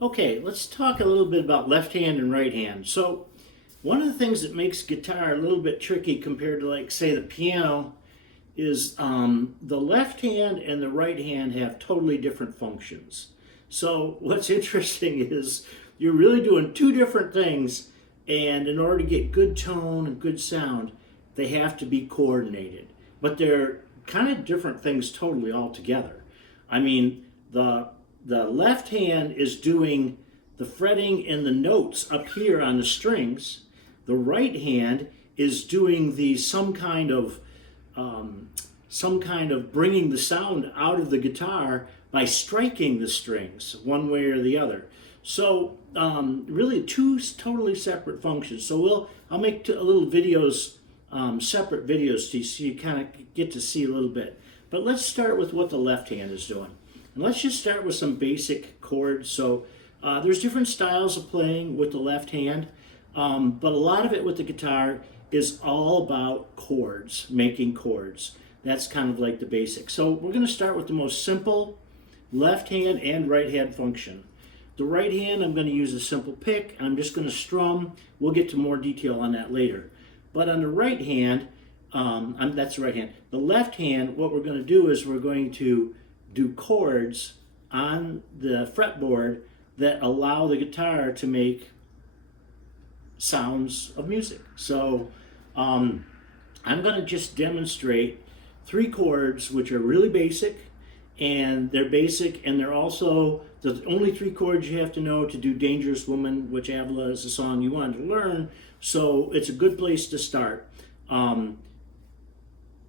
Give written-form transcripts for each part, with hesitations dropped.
Okay, let's talk a little bit about left hand and right hand. So, one of the things that makes guitar a little bit tricky compared to, like, say, the piano is the left hand and the right hand have totally different functions. So, what's interesting is you're really doing two different things, and in order to get good tone and good sound, they have to be coordinated. But they're kind of different things totally altogether. I mean, the left hand is doing the fretting and the notes up here on the strings. The right hand is doing the some kind of bringing the sound out of the guitar by striking the strings one way or the other. So really two totally separate functions. So I'll make a little videos, separate videos so you kind of get to see a little bit. But let's start with what the left hand is doing. And let's just start with some basic chords. So there's different styles of playing with the left hand, but a lot of it with the guitar is all about chords, making chords. That's kind of like the basics. So we're going to start with the most simple left hand and right hand function. The right hand, I'm going to use a simple pick. I'm just going to strum. We'll get to more detail on that later. But on the right hand, that's the right hand. The left hand, what we're going to do is we're going to do chords on the fretboard that allow the guitar to make sounds of music. So I'm going to just demonstrate three chords which are really basic, and they're also the only three chords you have to know to do Dangerous Woman, which Avila is a song you wanted to learn, so it's a good place to start.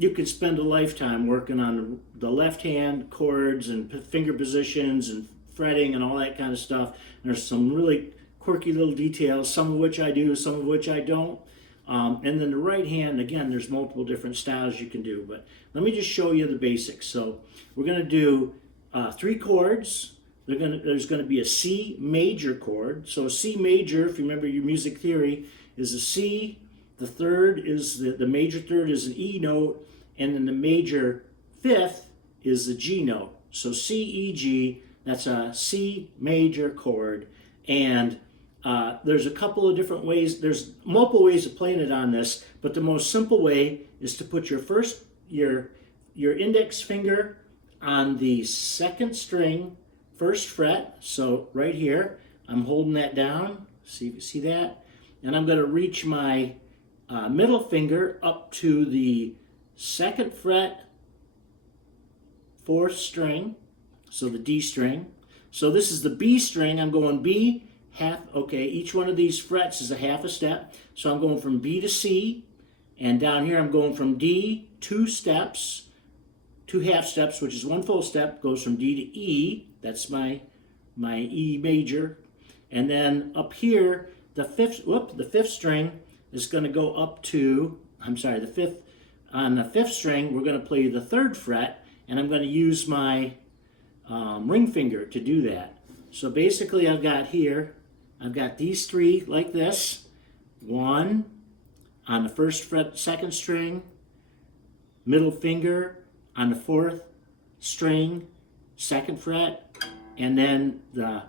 You could spend a lifetime working on the left hand chords and finger positions and fretting and all that kind of stuff. And there's some really quirky little details, some of which I do, some of which I don't. And then the right hand, again, there's multiple different styles you can do. But let me just show you the basics. So we're going to do three chords. There's going to be a C major chord. So a C major, if you remember your music theory, is a C. The third is the major third is an E note, and then the major fifth is the G note. So C, E, G, that's a C major chord. And there's a couple of different ways, there's multiple ways of playing it on this, but the most simple way is to put your index finger on the second string, first fret. So right here, I'm holding that down. See that? And I'm going to reach my middle finger up to the second fret, fourth string, so the D string. So this is the B string. I'm going B, half, okay, each one of these frets is a half a step. So I'm going from B to C, and down here I'm going from D, two half steps, which is one full step, goes from D to E. That's my E major. And then up here, the fifth string is going to go up to, on the fifth string, we're going to play the third fret, and I'm going to use my ring finger to do that. So basically I've got these three like this. One on the first fret, second string, middle finger on the fourth string, second fret, and then the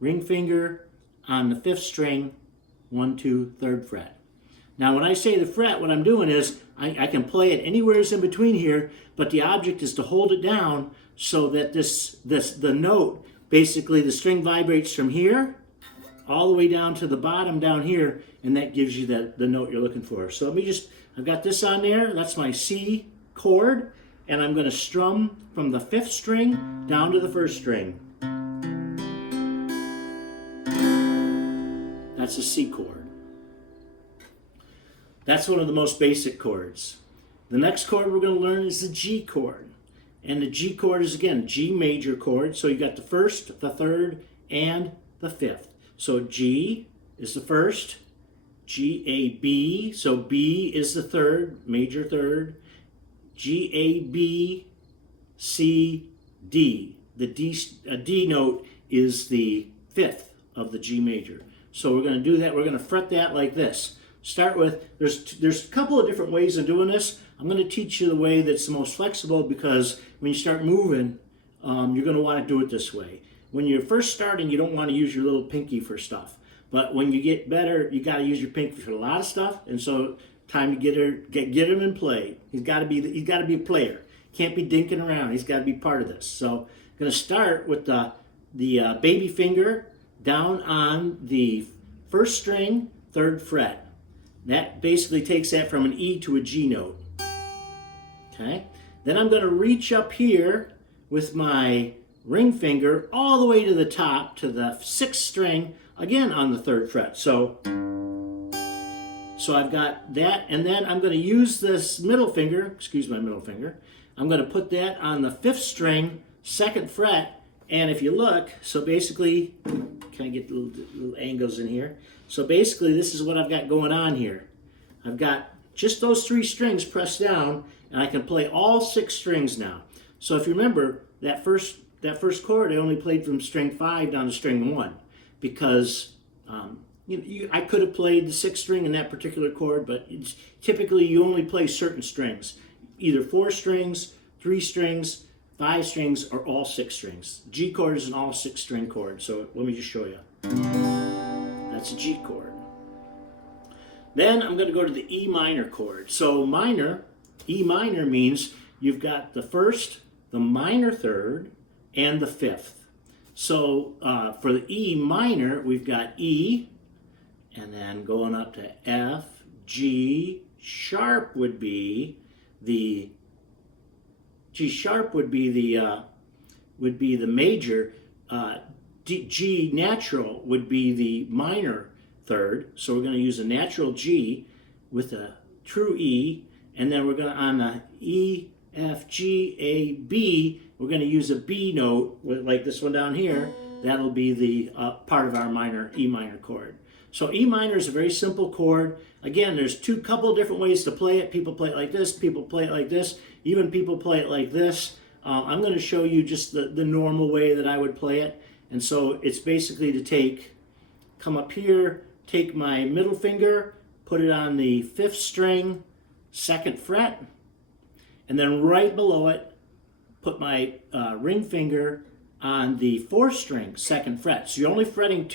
ring finger on the fifth string, 1, 2, third fret. Now when I say the fret, what I'm doing is I can play it anywhere in between here, but the object is to hold it down so that the note, basically the string vibrates from here all the way down to the bottom down here, and that gives you the note you're looking for. So I've got this on there, that's my C chord, and I'm going to strum from the fifth string down to the first string. That's a C chord. That's one of the most basic chords. The next chord we're going to learn is the G chord. And the G chord is, again, G major chord. So you got the first, the third, and the fifth. So G is the first, G, A, B. So B is the third, major third. G, A, B, C, D. The D note is the fifth of the G major. So we're going to do that. We're going to fret that like this. Start with, there's a couple of different ways of doing this. I'm going to teach you the way that's the most flexible, because when you start moving, you're going to want to do it this way. When you're first starting, you don't want to use your little pinky for stuff. But when you get better, you got to use your pinky for a lot of stuff. And so, time to get him in play. He's got to be a player. Can't be dinking around. He's got to be part of this. So, I'm going to start with the baby finger down on the first string, 3rd fret. That basically takes that from an E to a G note. Okay. Then I'm going to reach up here with my ring finger all the way to the top to the 6th string, again on the 3rd fret. So I've got that, and then I'm going to use this middle finger, excuse my middle finger, I'm going to put that on the 5th string, 2nd fret, and if you look, so basically, can I get little angles in here? So basically, this is what I've got going on here. I've got just those 3 strings pressed down, and I can play all 6 strings now. So if you remember, that first chord, I only played from string 5 down to string 1, because I could have played the 6th string in that particular chord, but typically you only play certain strings, either 4 strings, 3 strings, 5 strings, or all 6 strings. G chord is an all 6 string chord, so let me just show you. That's a G chord. Then I'm going to go to the E minor chord. So minor, E minor means you've got the 1st, the minor 3rd, and the 5th. So for the E minor, we've got E, and then going up to F, G, sharp would be the G sharp would be the major. G natural would be the minor 3rd. So we're going to use a natural G with a true E, and then we're going to on the E, F, G, A, B. We're going to use a B note like this one down here. That'll be the part of our E minor chord. So E minor is a very simple chord. Again, there's couple different ways to play it. People play it like this, people play it like this, even people play it like this. I'm going to show you just the normal way that I would play it. And so it's basically to come up here, take my middle finger, put it on the 5th string, 2nd fret, and then right below it, put my ring finger on the 4th string, 2nd fret. So you're only fretting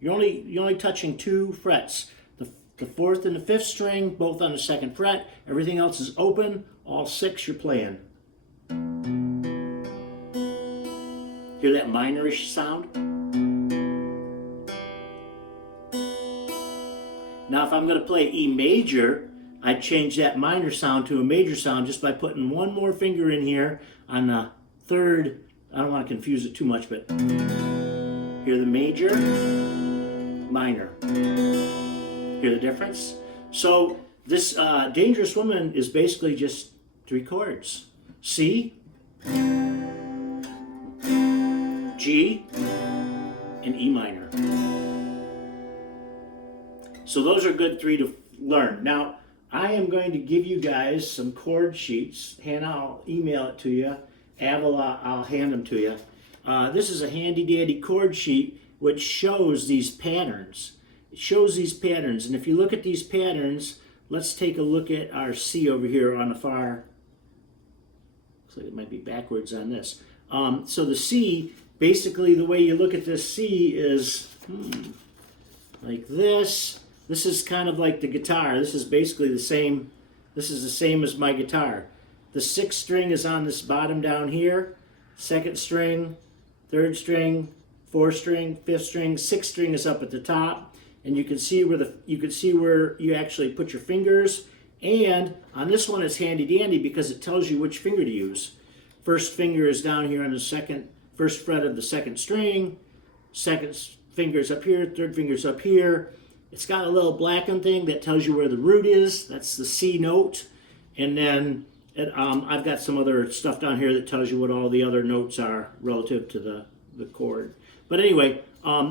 you're only touching 2 frets. The 4th and the 5th string, both on the 2nd fret. Everything else is open. All 6 you're playing. Hear that minorish sound? Now if I'm going to play E major, I'd change that minor sound to a major sound just by putting one more finger in here on the 3rd. I don't want to confuse it too much, but hear the major, minor. Hear the difference? So this Dangerous Woman is basically just 3 chords. C, G, and E minor. So those are good 3 to learn. Now, I am going to give you guys some chord sheets, and I'll email it to you. I'll hand them to you. This is a handy-dandy chord sheet which shows these patterns. It shows these patterns, and if you look at these patterns, let's take a look at our C over here on the far. Looks like it might be backwards on this. So the C, basically the way you look at this C is like this. This is kind of like the guitar. This is basically the same. This is the same as my guitar. The 6th string is on this bottom down here. 2nd string, 3rd string, 4th string, 5th string, 6th string is up at the top. And you can see where you actually put your fingers. And on this one, it's handy dandy because it tells you which finger to use. 1st finger is down here on the 1st fret of the 2nd string. 2nd finger is up here. 3rd finger is up here. It's got a little blackened thing that tells you where the root is. That's the C note. And then I've got some other stuff down here that tells you what all the other notes are relative to the chord. But anyway,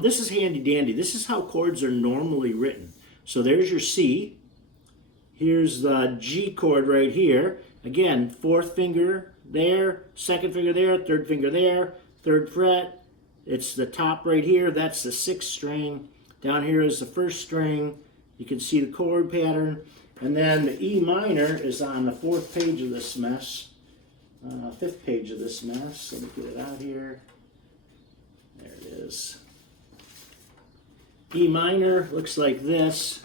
this is handy dandy. This is how chords are normally written. So there's your C. Here's the G chord right here. Again, 4th finger there, 2nd finger there, 3rd finger there, 3rd fret. It's the top right here. That's the 6th string. Down here is the 1st string. You can see the chord pattern. And then the E minor is on the 4th page of this mess. fifth page of this mess. Let me get it out here. There it is. E minor looks like this.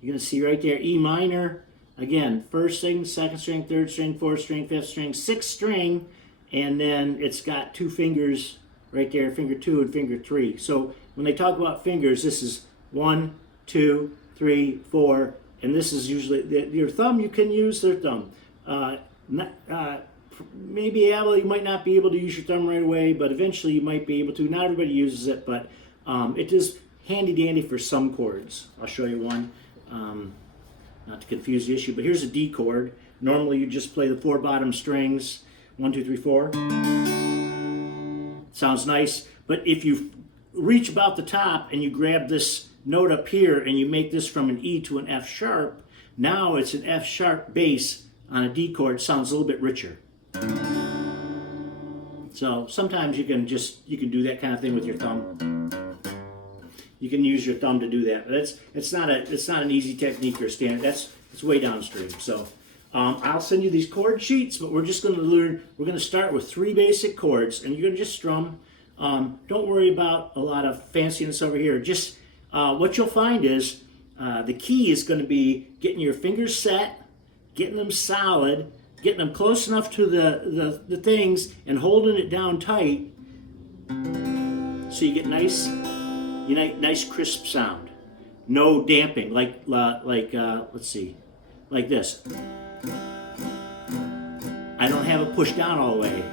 You're going to see right there, E minor. Again, first string, second string, third string, fourth string, fifth string, sixth string, and then it's got two fingers right there, finger 2 and finger 3. So when they talk about fingers, this is 1, 2, 3, 4, and this is usually your thumb. You can use their thumb. Maybe you might not be able to use your thumb right away, but eventually you might be able to. Not everybody uses it, but it is handy dandy for some chords. I'll show you one, not to confuse the issue, but here's a D chord. Normally you just play the 4 bottom strings, 1, 2, 3, 4. Sounds nice, but if you reach about the top and you grab this note up here and you make this from an E to an F sharp, now it's an F sharp bass on a D chord. Sounds a little bit richer. So sometimes you can do that kind of thing with your thumb. You can use your thumb to do that. But it's not an easy technique or standard. It's way downstream. So I'll send you these chord sheets, but we're just going to learn. We're going to start with 3 basic chords, and you're going to just strum. Don't worry about a lot of fanciness over here. Just what you'll find is the key is going to be getting your fingers set, getting them solid, getting them close enough to the things, and holding it down tight so you get nice crisp sound. No damping, let's see, like this. I don't have it pushed down all the way.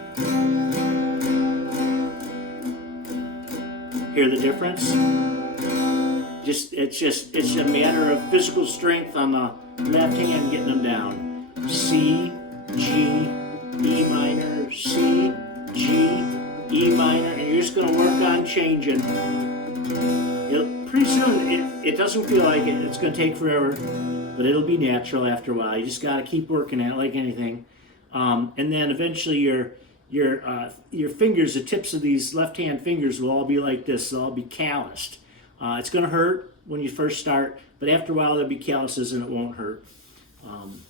Hear the difference? It's a matter of physical strength on the left hand getting them down. C, G, E minor, C, G, E minor, and you're just going to work on changing. Pretty soon, it doesn't feel like it. It's going to take forever, but it'll be natural after a while. You just got to keep working at it like anything. And then eventually your fingers, the tips of these left-hand fingers will all be like this. They'll all be calloused. It's going to hurt when you first start, but after a while there'll be calluses and it won't hurt.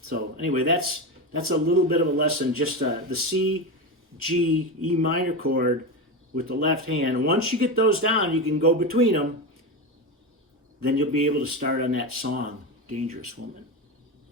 So anyway, that's a little bit of a lesson, just the C, G, E minor chord with the left hand. And once you get those down, you can go between them. Then you'll be able to start on that song, Dangerous Woman.